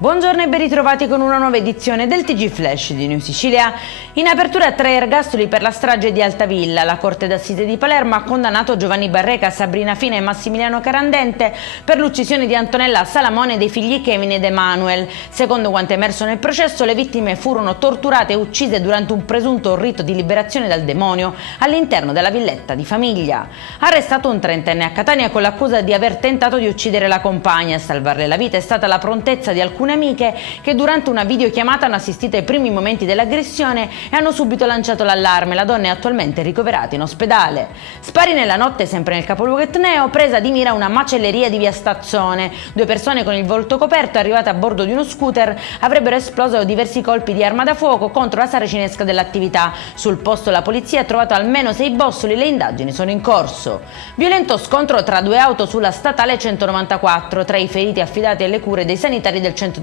Buongiorno e ben ritrovati con una nuova edizione del TG Flash di New Sicilia. In apertura 3 ergastoli per la strage di Altavilla. La Corte d'Assise di Palermo ha condannato Giovanni Barreca, Sabrina Fina e Massimiliano Carandente per l'uccisione di Antonella Salamone e dei figli Kevin ed Emanuel. Secondo quanto emerso nel processo, le vittime furono torturate e uccise durante un presunto rito di liberazione dal demonio all'interno della villetta di famiglia. Arrestato un trentenne a Catania con l'accusa di aver tentato di uccidere la compagna. A salvarle la vita è stata la prontezza di alcune amiche che durante una videochiamata hanno assistito ai primi momenti dell'aggressione e hanno subito lanciato l'allarme. La donna è attualmente ricoverata in ospedale. Spari nella notte sempre nel capoluogo etneo, presa di mira una macelleria di via Stazzone. 2 persone con il volto coperto arrivate a bordo di uno scooter avrebbero esploso diversi colpi di arma da fuoco contro la saracinesca dell'attività. Sul posto la polizia ha trovato almeno 6 bossoli, le indagini sono in corso. Violento scontro tra 2 auto sulla statale 194, tra i feriti affidati alle cure dei sanitari del 118.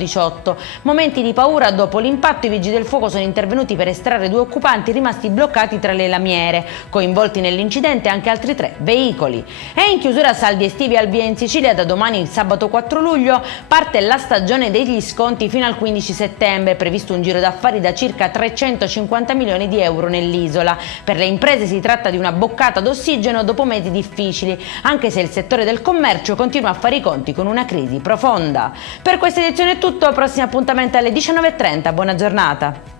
Momenti di paura dopo l'impatto, i vigili del fuoco sono intervenuti per estrarre 2 occupanti rimasti bloccati tra le lamiere. Coinvolti nell'incidente anche altri 3 veicoli. E in chiusura saldi estivi al via in Sicilia. Da domani, sabato 4 luglio, parte la stagione degli sconti fino al 15 settembre. È previsto un giro d'affari da circa 350 milioni di euro nell'isola. Per le imprese si tratta di una boccata d'ossigeno dopo mesi difficili, anche se il settore del commercio continua a fare i conti con una crisi profonda. Per questa edizione è tutto, prossimo appuntamento alle 19:30, buona giornata.